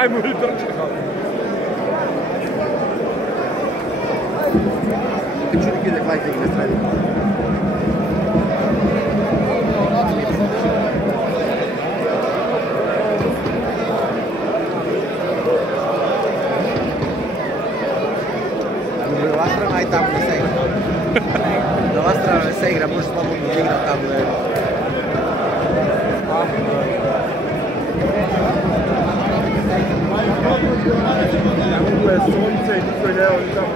Ajmo li trčka. Čunik ide kvajke gdje sredi. Ova strana i tamo ne se igra. Ova strana ne se igra, možeš slobodno igrati tamo da je. Ovo je sunce i niko je ljevo i tamo.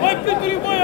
Vai, Petri, vai!